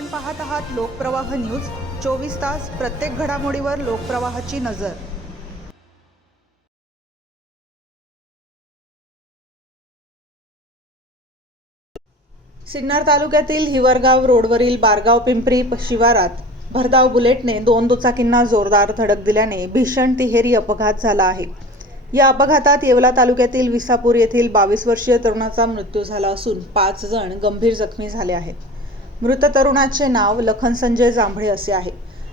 आपण पाहत आहात लोकप्रवाह न्यूज 24 तास प्रत्येक घडामोडीवर लोकप्रवाहाची नजर। सिन्नर तालुक्यातील हिवरगाव रोडवरील बारगाव पिंपरी शिवारात भरधाव बुलेटने 2 दुचाकींना जोरदार धडक दिल्याने भीषण तिहेरी अपघात झाला आहे। या अपघातात येवला तालुक्यातील विसापूर येथील 22 वर्षीय तरुणाचा मृत्यू झाला असून 5 जण गंभीर जखमी झाले आहेत। मृत तरुणाचे नाव लखन संजय जांभळे असे आहे।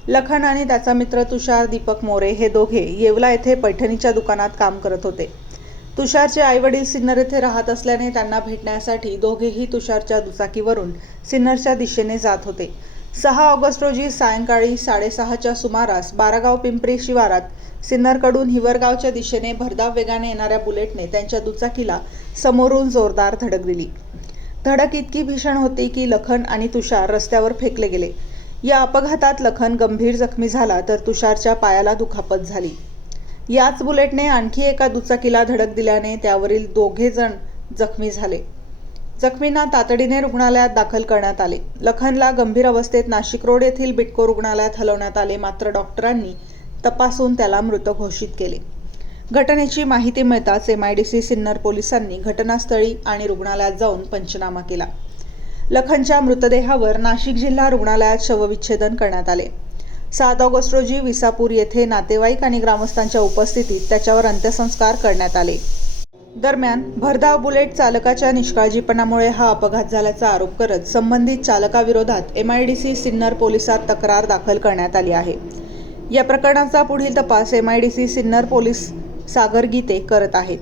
लखन आणि त्याचा मित्र तुषार दीपक मोरे हे दोघे येवला येथे पैठणीच्या दुकानात काम करत होते। तुषारचे आई-वडील सिन्नर येथे राहत असल्याने त्यांना भेटण्यासाठी दोघेही तुषारच्या दुचाकीवरून सिन्नरच्या दिशेने जात होते। 6 ऑगस्ट रोजी सायंकाळी 6:30च्या सुमारास बारगाव पिंपरी शिवारात सिन्नरकडून हिवरगावच्या दिशेने भरधाव वेगाने येणाऱ्या बुलेटने त्यांच्या दुचाकीला समोरून जोरदार धडक दिली। धडक इतकी भीषण होती की लखन आणि तुषार रस्त्यावर फेकले गेले। या अपघातात लखन गंभीर जखमी झाला तर तुषारच्या पायाला दुखापत झाली। याच बुलेटने आणखी एका दुचाकीला धडक दिल्याने त्यावरील 2 जण जखमी झाले। जखमींना तातडीने रुग्णालयात दाखल करण्यात आले। लखनला गंभीर अवस्थेत नाशिक रोड येथील बिटको रुग्णालयात हलवण्यात आले, मात्र डॉक्टरांनी तपासून त्याला मृत घोषित केले। घटनेची माहिती मिळताच MIDC सिन्नर पोलिसांनी घटनास्थळी आणि रुग्णालयात जाऊन पंचनामा केला। लखनच्या मृतदेहावर नाशिक जिल्हा रुग्णालयात शवविच्छेदन करण्यात आले। 7 ऑगस्ट रोजी विसापूर येथे नातेवाईक आणि ग्रामस्थांच्या उपस्थितीत त्याच्यावर अंत्यसंस्कार करण्यात आले। दरम्यान भरधाव बुलेट चालकाच्या निष्काळजीपणामुळे हा अपघात झाल्याचा आरोप करत संबंधित चालकाविरोधात MIDC सिन्नर पोलिसात तक्रार दाखल करण्यात आली आहे। या प्रकरणाचा पुढील तपास MIDC सिन्नर पोलीस सागर गीते करत आहेत।